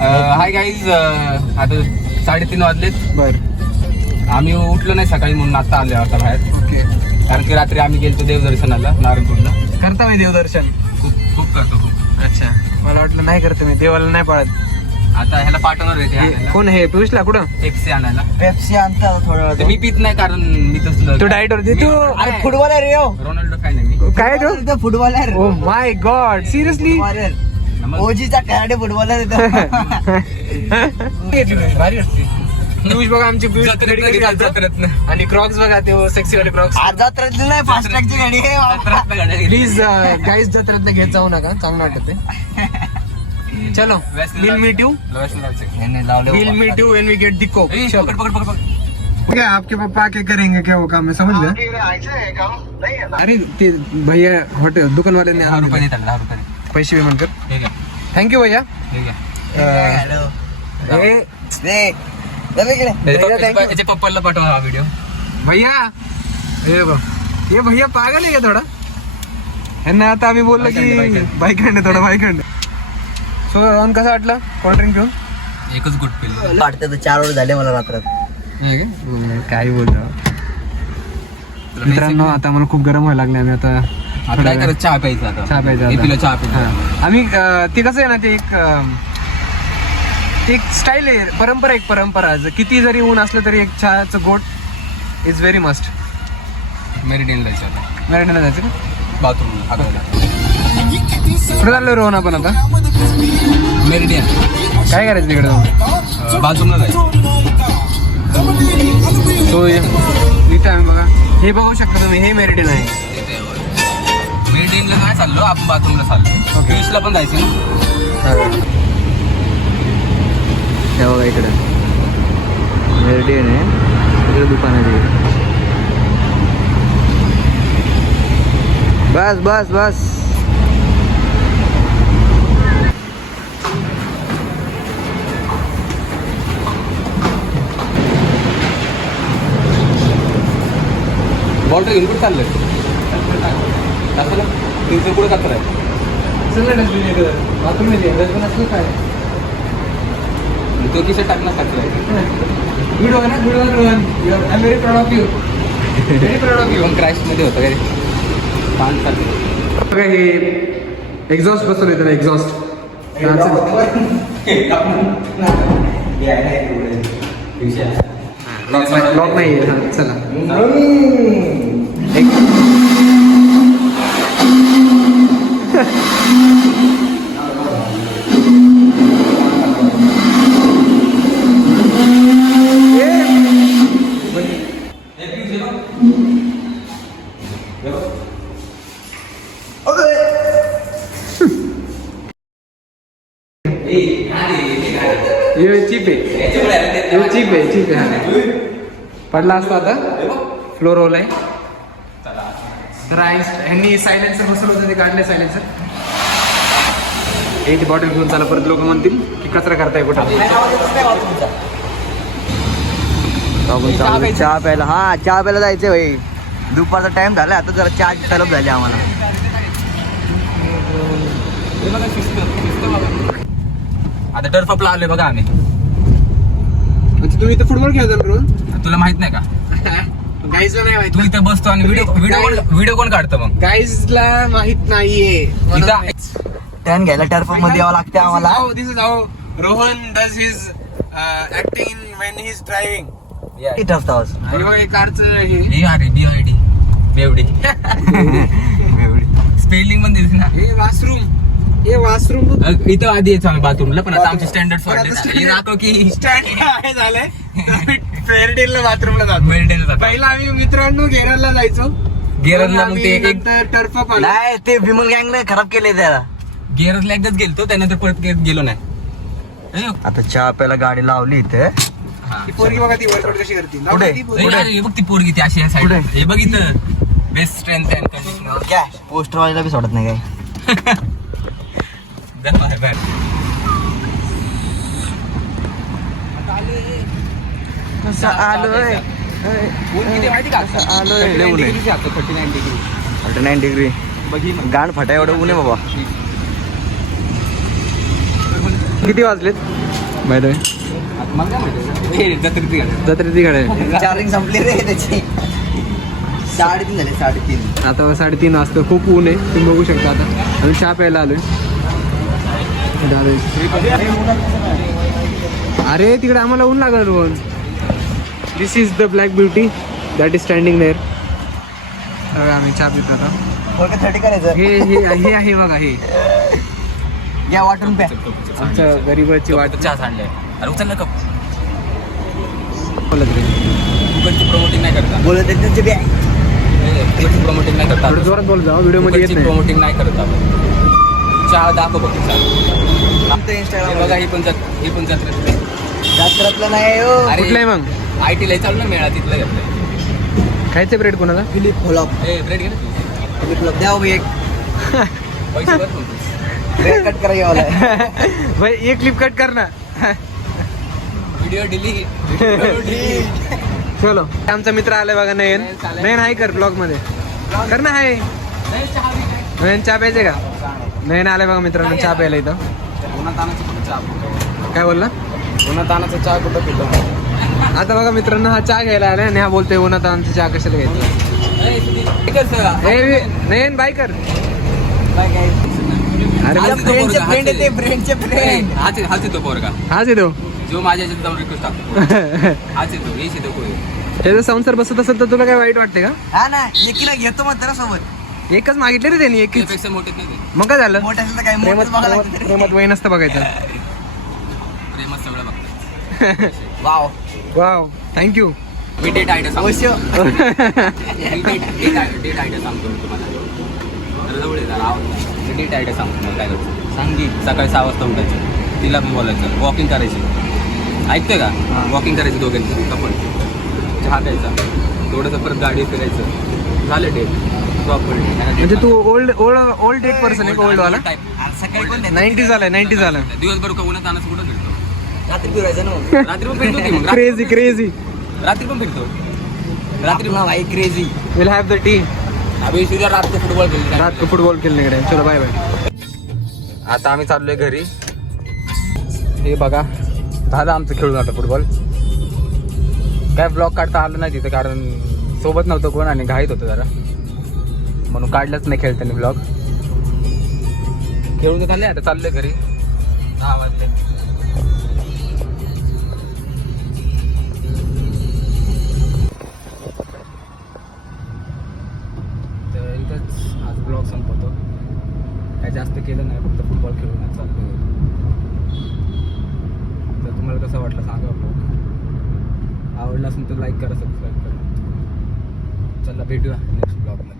Hi guys, आता 3:30 वाजलेत. बर. आम्ही उठलो नाही सकाळी म्हणून आता आलो आता बाहेर. ओके. कारण की रात्री आम्ही गेलतो देवदर्शनाला नारायणपूरला. करता मी देवदर्शन? खूप करतो खूप. अच्छा, मला वाटलं नाही करतो मी, देवाला नाही पाळत. आता ह्याला पाठवणार आहे कोण हे पियुषला? कुठं? पेप्सी आणायला. पेप्सी आणता थोडं. मी पित नाही कारण मी तसलं. तू डाएट वरती? तू फुटबॉलर रे हो. रोनाल्डो काय नाही मी. काय तू? Footballer. Oh my god, seriously? ओजीचा खेळाडू फुटबॉलर भारी असते. पियुष बघा, आमची पियुष आणि क्रॉक्स बघा, ते सेक्सी वाले क्रॉक्स. आज जत्रातली नाही, फास्ट ट्रॅकची गाडी आहे. प्लीज गाईज जत्रात घेत जाऊ नका, चांगलं वाटत आहे. चलो, will meet you when we get the coke. क्या आपके पापा क्या करेंगे, क्या वो काम है, समझ लिया? अरे ते भैया हॉटेल दुकान वाले ने 10 रुपये देतात, 10 रुपये. पैसे पेमेंट कर. ठीक आहे, थँक्यू भैया. ठीक आहे. याच्या पप्पाला पाठवा हा व्हिडिओ. भैया ये भैया पागल आहे का थोडा? यांना आता आम्ही बोललो की बाईक आणणे, थोडा बाईक आणणे. सो रोहन कसा वाटला कोल्ड्रिंक घेऊन? एकच गुट पिल्ल वाटतं तर 4 वर झाले मला रात्रात. काय बोलतो मित्रांनो, आता मला खूप गरम व्हायला लागले. आम्ही आता काय करत, चहा प्यायचा आता. चहा प्यायचा हे आता. पिलं चहा प्यायचा. हा. आम्ही ते कसं आहे ना, ते एक स्टाईल आहे, परंपरा. एक परंपरा, किती जरी ऊन असलं तरी एक चहाचं गोट इज व्हेरी मस्ट. मेरिडियन जायचं आता. मॅरिनेला जायचं का? बाथरूम कुठे चाललो रोहन आपण आता? मेरिडियन काय करायचं तिकडे जाऊन? बाथरूमला जायचं. सो इथे आम्ही बघा, हे बघू शकता तुम्ही, हे मेरिडियन आहे. मेरिडियनला नाही चाललो आपण, बाथरूमला चाललो. ओके. बीचला पण जायचं ना. हे बघा इकडे मेरिडियन आहे, इकडे दुकान आहे. बस बस बस. बॉर्डर घेऊन कुठे चाललंय? कचरा तुमचं कुठं कचरा आहे? सगळं डस्टबिन बाथरूम डस्टबिन असलं काय? तो किशा टाकणार कचरा आहे? Good one, good one Rohan. I am very proud of you. Very proud of you. पण क्रॅशमध्ये होतं काय? पान चाललं. बघा, हे एक्झॉस्ट बसवलं त्याला, एक्झॉस्ट. लॉक नाही आहे. चला चीप आहे. पडला असतो आता. फ्लोर रोल आहे. तर ह्यांनी सायलेन्सर बसवलं होतं, ते काढले सायलेन्सर. एक बॉटल घेऊन चाला, परत लोक म्हणतील की कचरा करताय कुठं. चहा प्यायला. हा, चहा प्यायला जायचंय भाई. दुपारचा टाइम झाला, आता जरा चहाची तलब झाली आम्हाला. आता टर्फला आलोय बघा आम्ही. तुम्ही इथं फुटबॉल खेळता रोहन? तुला माहित नाही का? गाईजला नाही माहित. तू इथे बसतो आणि व्हिडिओ कोण काढतो मग? गाईजला माहित नाहीये. टर्न घ्यायला टर्फ मध्ये यावं लागते आम्हाला. This is how Rohan does his acting when he is driving. Turf house. आणि बघा, कारचं हे BYD बेवडी स्पेलिंग पण दिली ना. हे वॉशरूम इथं आधी यायचो आम्ही बाथरूमला, पण आता आमचे स्टँडर्ड दाखव की स्टँड झालंय. मेरिडियनला बाथरूमला जातो. मेरिडियनला पहिला आम्ही मित्रांनो गेरला जायचो. गेरला मग ते एक टर्फ नाही, ते विमल गँगने खराब केले त्याला. गेरला एकदाच गेलतो, त्यानंतर परत गेलो नाही. आता चहा प्यायला गाडी लावली इथे. ती पोरगी बघा, ती वर्कआउट कशी करते. हे बघ ती पोरगी, ती अशी साईड. हे बघ इथं बेस्ट स्ट्रेंथ अँड कंडिशनर. काय पोस्टर वाल्याला बी सोडत नाही काय. कसं आलोय. आलोय. 39 डिग्री. गाण फटा एवढं ऊन आहे बाबा. किती वाजलेत? By the way. मला काय माहिती हे जत्रेची गाडी. जत्रेची गाडी आहे. चार्जिंग संपली रे त्याची. 3:30 झाले 3:30. आता 3:30 वाजता खूप ऊन आहे तुम्ही बघू शकता. आता आम्ही चहा प्यायला आलोय. अरे तिकडे आम्हाला ऊन लागलं Rohan. This is the black beauty that is standing there. आम्ही चहा पितो आता. 30 करायचं. हे आहे बघा हे या वाटून प्या. आमचं गरीबाची वाट. चहा सांडलंय. अरे उचल ना कप. बोलत रे. गुगलची प्रमोटिंग नाही करता. बोलत आहेत त्यांचे बी. गुगलची प्रमोटिंग नाही करता. थोडं जोरात बोल जाऊ व्हिडिओ मध्ये येत नाही. प्रमोटिंग नाही करत आपण. चहा दाखव बघ चहा. आमचं इंस्टाग्राम बघा ही पण जत्रेत. जात्रातलं नाही हो. अरे कुठलं आहे मग IT ला चालू ना मेळा तिथलं घेतलंय. खायचं ब्रेड कोणाला. Philip flop. ए ब्रेड घे ना तू. फिलिप फ्लॉप द्या हो एक. पैसे भर म्हणतोस. ब्रेड कट करायला वाला. भाई एक क्लिप कट कर ना. Video delete. चलो आमचा मित्र आलाय बघा नयन. नयन हाय कर ब्लॉग मध्ये कर ना. हाय नयन चहा प्यायचे का. नयन आलाय बघा मित्रांनो चहा प्यायला इथं. उन्हातानाचं कुठं चहा. काय बोलला. उन्हातानाचा चहा कुठं पितो. आता बघा मित्रांनो हा चहा घ्यायला आलाय आणि हा बोलतोय उन्हात आमचा चहा कशाला घ्यायचा. नयन बाय कर. अरे आज फ्रेंडचे फ्रेंड येते. फ्रेंडचे फ्रेंड. हाच येतो पोरगा हाच येतो. जो माझ्या याच्यात जाऊन रिक्वेस्ट टाकतो. हाच येतो. येस येतो कोणी. त्याचा संसार बसत असेल तर तुला काय वाईट वाटते का. हा ना एकीला घेतो मग त्याला सोबत. एकच मागितले रे त्यांनी एकच. त्यापेक्षा मोठेच नाही ते. मग काय झालं. मोठं असेल तर काय प्रेमात मोठं बघायला लागतं. प्रेमात वय नसतं बघायचं. प्रेमात सगळं बघतात. वाव. Wow thank you. मी डेट आयडिया सांगतो. अवश्य. डेट आयडिया सांगतो मी तुम्हाला. तर जवळ येतात आवाज. डेट आयडिया सांगतो मला काय करतो. सांगी सकाळी 6 वाजता उठायचं. तिला पण बोलायचं. वॉकिंग करायची. ऐकतोय का. वॉकिंग करायची दोघांची कपल. चहा प्यायचा. थोडंसं परत गाडी फिरायचं. झालं डेट. म्हणजे तू ओल्ड डेट पर्सन आहे का. ओल्ड वाला. सकाळी कोण 90 झालाय 90 झालं. दिवसभर का उन्हात आणच कुठं फिरतो. रात्री फिरायचं ना मग. रात्री पण फिरतो की मग. क्रेझी रात्री पण फिरतो. रात्री ना भाई crazy. Will have the tea. अभि सीधा रात को फुटबॉल खेळतो. रात को फुटबॉल खेळणे कडे. चलो बाय बाय. आता आम्ही चाललोय घरी. हे बघा झालं आमचं खेळून आता फुटबॉल. काय ब्लॉग काढता आलं नाही तिथं कारण सोबत नव्हतं कोण आणि घाईत होतं जरा म्हणून काढलंच नाही खेळताना ब्लॉग. खेळून तर आले. आता चाललोय घरी. 6 वाजले. तर इथंच आज ब्लॉग संपवतो. काय जास्त केलं नाही फक्त फुटबॉल खेळून चाललोय. तर तुम्हाला कसं वाटलं सांगा ब्लॉग. आवडला असेल तर लाईक करा सबस्क्राईब करा. चला भेटूया नेक्स्ट ब्लॉगमध्ये.